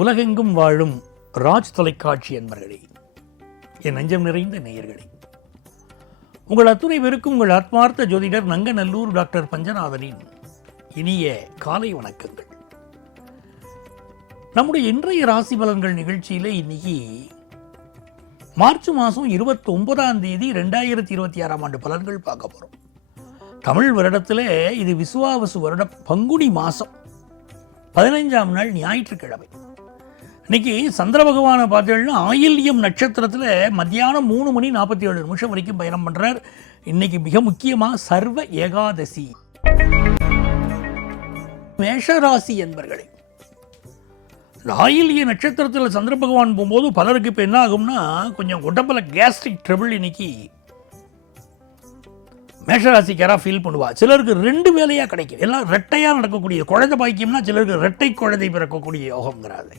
உலகெங்கும் வாழும் ராஜ் தொலைக்காட்சி என்பர்களே, என் நெஞ்சம் நிறைந்த நேயர்களே, உங்கள் அத்துணை பேருக்கும் உங்கள் ஆத்மார்த்த ஜோதிடர் நங்கநல்லூர் டாக்டர் பஞ்சநாதனின் இனிய காலை வணக்கங்கள். நம்முடைய இன்றைய ராசி பலன்கள் நிகழ்ச்சியில் இன்னைக்கு மார்ச் மாதம் 29ஆம் தேதி 2026ஆம் ஆண்டு பலன்கள் பார்க்க போகிறோம். தமிழ் வருடத்தில் இது விசுவாவசு வருடம், பங்குனி மாதம் 15ஆம் நாள் ஞாயிற்றுக்கிழமை. இன்னைக்கு சந்திர பகவானை பார்த்தீங்கன்னா ஆயில்யம் நட்சத்திரத்தில் மத்தியானம் 3:47 வரைக்கும் பயணம் பண்ணுறார். இன்னைக்கு மிக முக்கியமாக சர்வ ஏகாதசி. மேஷராசி என்பர்களே, ஆயில்ய நட்சத்திரத்தில் சந்திர பகவான் போகும்போது பலருக்கு இப்போ என்ன ஆகும்னா கொஞ்சம் உடம்புல கேஸ்ட்ரிக் ட்ரபிள் இன்னைக்கு மேஷராசிக்காராக ஃபீல் பண்ணுவா. சிலருக்கு 2 வேலையாக கிடைக்கும், எல்லாம் ரெட்டையாக நடக்கக்கூடிய குழந்தை பாக்கியம்னா சிலருக்கு ரெட்டை குழந்தை பிறக்கக்கூடிய யோகங்கிறாரு.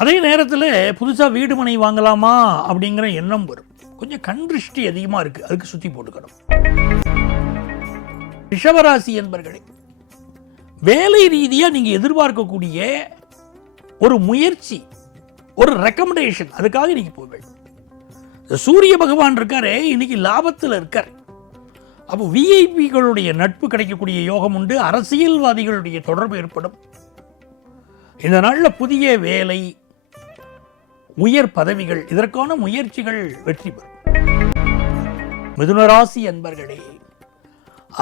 அதே நேரத்தில் புதுசாக வீடு மனை வாங்கலாமா அப்படிங்கிற எண்ணம் வரும். கொஞ்சம் கண் திருஷ்டி அதிகமாக இருக்குது, அதுக்கு சுற்றி போட்டுக்கணும். ரிஷபராசி என்பர்களே, வேலை ரீதியாக நீங்கள் எதிர்பார்க்கக்கூடிய ஒரு முயற்சி, ஒரு ரெக்கமெண்டேஷன், அதுக்காக இன்னைக்கு போவேன். சூரிய பகவான் இருக்காரே, இன்னைக்கு லாபத்தில் இருக்கார். அப்போ விஐபிகளுடைய நட்பு கிடைக்கக்கூடிய யோகம் உண்டு. அரசியல்வாதிகளுடைய தொடர்பு ஏற்படும். இந்த நாளில் புதிய வேலை, உயர் பதவிகள், இதற்கான முயற்சிகள் வெற்றி பெறும். மிதுனராசி அன்பர்களே,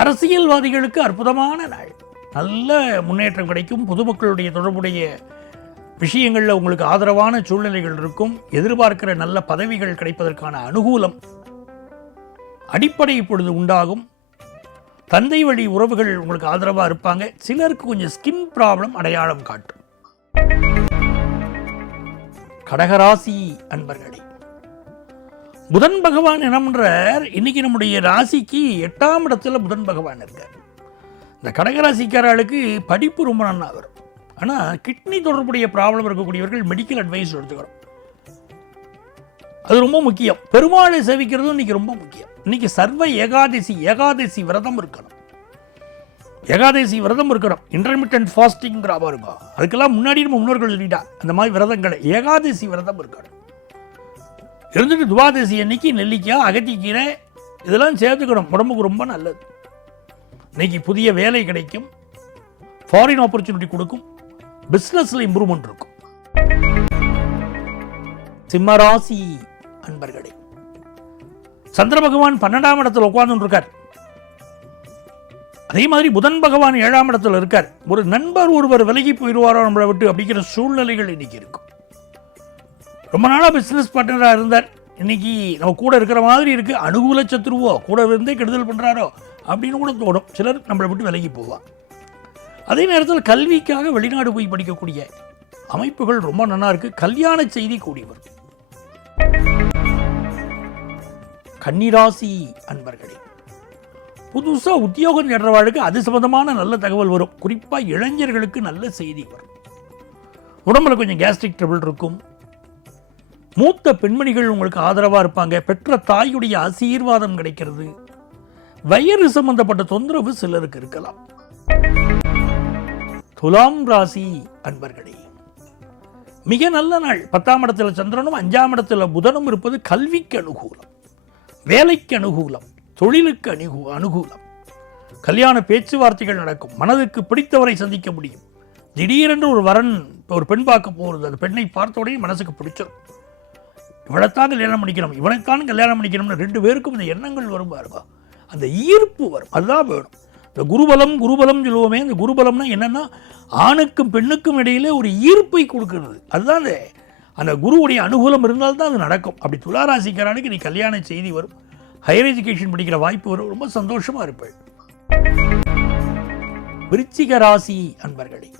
அரசியல்வாதிகளுக்கு அற்புதமான நாள், நல்ல முன்னேற்றம் கிடைக்கும். பொதுமக்களுடைய தொடர்புடைய விஷயங்களில் உங்களுக்கு ஆதரவான சூழ்நிலைகள் இருக்கும். எதிர்பார்க்கிற நல்ல பதவிகள் கிடைப்பதற்கான அனுகூலம் அடிப்படை இப்பொழுது உண்டாகும். தந்தை வழி உறவுகள் உங்களுக்கு ஆதரவாக இருப்பாங்க. சிலருக்கு கொஞ்சம் ஸ்கின் ப்ராப்ளம் அடையாளம் காட்டும். கடகராசி அன்பர்களே, புதன் பகவான் என்னன்றார், இன்னைக்கு நம்முடைய ராசிக்கு 8ஆம் இடத்துல புதன் பகவான் இருக்கார். இந்த கடகராசிக்காரர்களுக்கு படிப்பு ரொம்ப நல்லா வரும். ஆனால் கிட்னி தொடர்புடைய ப்ராப்ளம் இருக்கக்கூடியவர்கள் மெடிக்கல் அட்வைஸ் எடுத்துக்கணும், அது ரொம்ப முக்கியம். பெருமாளை சேவிக்கிறதும் இன்னைக்கு ரொம்ப முக்கியம். இன்னைக்கு சர்வ ஏகாதசி விரதம் இருக்கணும். ஏகாதசி விரதம் இருக்கணும். இன்டர்மிட்டன்ட் ஃபாஸ்டிங்கிற இருக்கும். அதுக்கெல்லாம் முன்னாடி நம்ம முன்னோர்கள் சொல்லிட்டா அந்த மாதிரி விரதங்களை ஏகாதசி விரதம் இருக்கணும். இருந்துட்டு துவாதசி அன்னைக்கு நெல்லிக்காய், அகத்திக்கீரை இதெல்லாம் சேர்த்துக்கணும். உடம்புக்கு ரொம்ப நல்லது. இன்னைக்கு புதிய வேலை கிடைக்கும், ஃபாரின் ஆப்பர்ச்சுனிட்டி கொடுக்கும், பிஸ்னஸில் இம்ப்ரூவ்மெண்ட் இருக்கும். சிம்மராசி அன்பர்களே, சந்திர பகவான் 12ஆம் இடத்துல உட்கார்ந்து இருக்கார். அதே மாதிரி புதன் பகவான் 7ஆம் இடத்துல இருக்கார். ஒரு நண்பர் ஒருவர் விலகி போயிடுவாரோ நம்மளை விட்டு அப்படிங்கிற சூழ்நிலைகள் இன்னைக்கு இருக்கும். ரொம்ப நாளாக பிஸ்னஸ் பார்ட்னராக இருந்தார், இன்னைக்கு நம்ம கூட இருக்கிற மாதிரி இருக்கு. அனுகூல சத்துருவோ கூட இருந்தே கெடுதல் பண்ணுறாரோ அப்படின்னு கூட தோணும். சிலர் நம்மளை விட்டு விலகி போவார். அதே நேரத்தில் கல்விக்காக வெளிநாடு போய் படிக்கக்கூடிய அமைப்புகள் ரொம்ப நல்லா இருக்கு. கல்யாண செய்தி கூடி வரும். கன்னிராசி அன்பர்களே, புதுசாக உத்தியோகம் தேடுறவாளுக்கு அது சம்பந்தமான நல்ல தகவல் வரும். குறிப்பாக இளைஞர்களுக்கு நல்ல செய்தி வரும். உடம்புல கொஞ்சம் கேஸ்ட்ரிக் ட்ரபிள் இருக்கும். மூத்த பெண்மணிகள் உங்களுக்கு ஆதரவாக இருப்பாங்க. பெற்ற தாயுடைய ஆசீர்வாதம் கிடைக்கிறது. வயிறு சம்பந்தப்பட்ட தொந்தரவு சிலருக்கு இருக்கலாம். துலாம் ராசி அன்பர்களே, மிக நல்ல நாள். 10ஆம் இடத்துல சந்திரனும் 5ஆம் இடத்துல புதனும் இருப்பது கல்விக்கு அனுகூலம், வேலைக்கு அனுகூலம், தொழிலுக்கு அனுகூலம். கல்யாண பேச்சுவார்த்தைகள் நடக்கும். மனதுக்கு பிடித்தவரை சந்திக்க முடியும். திடீரென்று ஒரு வரன், ஒரு பெண் பார்க்க போகிறது, அந்த பெண்ணை பார்த்த உடனே மனசுக்கு பிடிச்சிடும். இவளைத்தான் கல்யாணம் பண்ணிக்கணும், இவனைத்தான் கல்யாணம் பண்ணிக்கணும்னு 2 பேருக்கும் இந்த எண்ணங்கள் வரும் பாருங்க. அந்த ஈர்ப்பு வரும், அதுதான் வேணும். இந்த குருபலம் சொல்லுவோமே, இந்த குருபலம்னா என்னன்னா ஆணுக்கும் பெண்ணுக்கும் இடையிலே ஒரு ஈர்ப்பை கொடுக்கிறது. அதுதான் அந்த குருவுடைய அனுகூலம் இருந்தால்தான் அது நடக்கும். அப்படி துளாராசிக்காரனுக்கு நீ கல்யாண செய்தி வரும், ஹையர் எஜுகேஷன் படிக்கிற வாய்ப்பு வரும், ரொம்ப சந்தோஷமா இருப்பேன். விருச்சிக ராசி அன்பர்களே,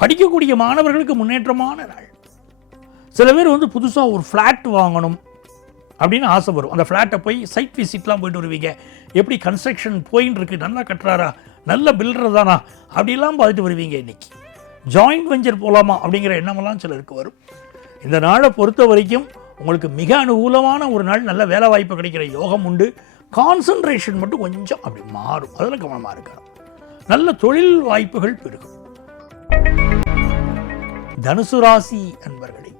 படிக்கக்கூடிய மாணவர்களுக்கு முன்னேற்றமான நாள். சில பேர் புதுசாக ஒரு ஃப்ளாட் வாங்கணும் அப்படின்னு ஆசை வரும். அந்த ஃப்ளாட்டை போய் சைட் விசிட்லாம் போயிட்டு வருவீங்க. எப்படி கன்ஸ்ட்ரக்ஷன் போயின்னு இருக்கு, நல்லா கட்டுறாரா, நல்ல பில்டர் தானா அப்படிலாம் பார்த்துட்டு வருவீங்க. இன்னைக்கு ஜாயிண்ட் வெஞ்சர் போகலாமா அப்படிங்கிற எண்ணமெல்லாம் சிலருக்கு வரும். இந்த நாளை பொறுத்த வரைக்கும் உங்களுக்கு மிக அனுகூலமான ஒரு நாள். நல்ல வேலை வாய்ப்பு கிடைக்கிற யோகம் உண்டு. கான்சன்ட்ரேஷன் மட்டும் கொஞ்சம் அப்படி மாறும், அதில் கவனமாக இருக்கணும். நல்ல தொழில் வாய்ப்புகள் பெருகும். தனுசு ராசி அன்பர்களே,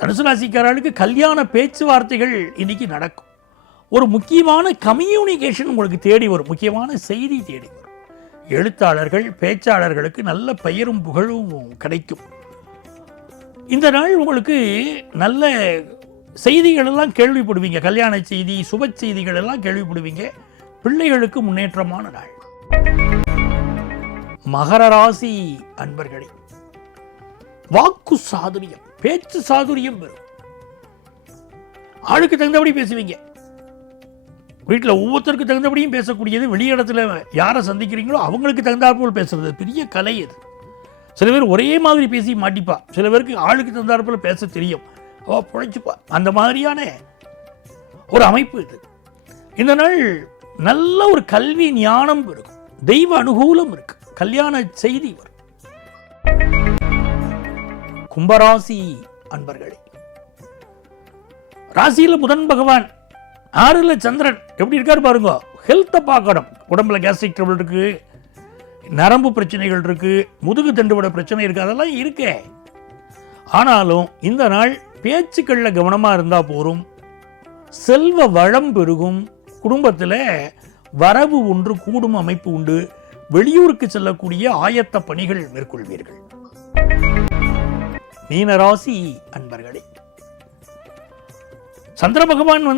தனுசு ராசிக்காரர்களுக்கு கல்யாண பேச்சுவார்த்தைகள் இன்னைக்கு நடக்கும். ஒரு முக்கியமான கம்யூனிகேஷன் உங்களுக்கு தேடி வரும், முக்கியமான செய்தி தேடி வரும். எழுத்தாளர்கள் பேச்சாளர்களுக்கு நல்ல பெயரும் புகழும் கிடைக்கும். இந்த நாள் உங்களுக்கு நல்ல செய்திகள் எல்லாம் கேள்விப்படுவீங்க, கல்யாண செய்தி, சுப செய்திகள் எல்லாம் கேள்விப்படுவீங்க. பிள்ளைகளுக்கு முன்னேற்றமான நாள். மகர ராசி அன்பர்களே, வாக்கு சாதுரியம், பேச்சு சாதுரியம் பெறும். ஆளுக்கு தகுந்தபடி பேசுவீங்க. வீட்டில் ஒவ்வொருத்தருக்கு தகுந்தபடியும் பேசக்கூடியது. வெளியிடத்தில் யாரை சந்திக்கிறீங்களோ அவங்களுக்கு தகுந்தாற்போல் பேசுறது பெரிய கலை அது. சில பேர் ஒரே மாதிரி பேசி மாட்டிப்பா, சில பேருக்கு ஆளுக்கு தகுந்தாற்போல் பேச தெரியும், அவ பிழைச்சிப்பா. அந்த மாதிரியான ஒரு அமைப்பு இது. இந்த நாள் நல்ல ஒரு கல்வி ஞானம் இருக்கும், தெய்வ அனுகூலம் இருக்கு, கல்யாண செய்தி வரும். கும்பராசி அன்பர்களே, ராசியில் புதன் பகவான், 6ல் சந்திரன் எப்படி இருக்காரு பாருங்க. ஹெல்த்தை பார்க்கணும். உடம்புல கேஸ்ட்ரிக் ட்ரபிள் இருக்கு, நரம்பு பிரச்சனைகள் இருக்கு, முதுகு தண்டுவட பிரச்சனை இருக்கு, அதெல்லாம் இருக்கே. ஆனாலும் இந்த நாள் பேச்சுக்களில் கவனமாக இருந்தால் போரும். செல்வ வளம் பெருகும். குடும்பத்தில் வரவு ஒன்று கூடும் அமைப்பு உண்டு. வெளியூருக்கு செல்லக்கூடிய ஆயத்த பணிகள் மேற்கொள்வீர்கள். மீனராசி அன்பர்களே, சந்திர பகவான்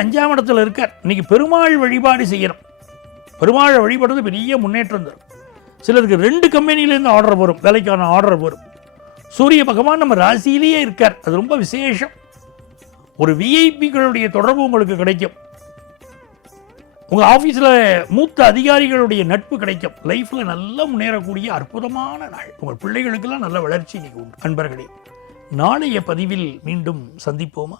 5ஆம் இடத்துல இருக்கார். இன்னைக்கு பெருமாள் வழிபாடு செய்யணும். பெருமாள் வழிபடுறது பெரிய முன்னேற்றம் தரும். சிலருக்கு 2 கம்பெனிலேருந்து ஆர்டர் வரும், வேலைக்கான ஆர்டர் வரும். சூரிய பகவான் நம்ம ராசியிலேயே இருக்கார், அது ரொம்ப விசேஷம். ஒரு விஐபிகளுடைய தொடர்பு உங்களுக்கு கிடைக்கும். உங்கள் ஆஃபீஸில் மூத்த அதிகாரிகளுடைய நட்பு கிடைக்கும். லைஃப்பில் நல்லா முன்னேறக்கூடிய அற்புதமான நாள். உங்கள் பிள்ளைகளுக்கெல்லாம் நல்ல வளர்ச்சி இன்னைக்கு உண்டு. அன்பர்களே, நாளைய பதிவில் மீண்டும் சந்திப்போமா?